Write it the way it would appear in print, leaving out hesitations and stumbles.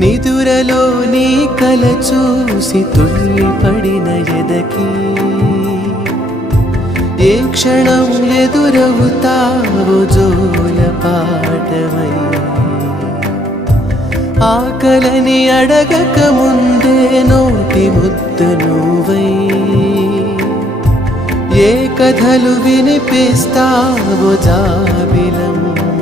నిదురలో నీ కల చూసి తుళ్ళిపడిన ఎదకి ఏ క్షణం ఎదురవుతావో జోల పాటవై ఆకలని అడగక ముందే నోటి ముద్ద నువ్వై ఏ కథలు వినిపిస్తావో జాబిలమ్మ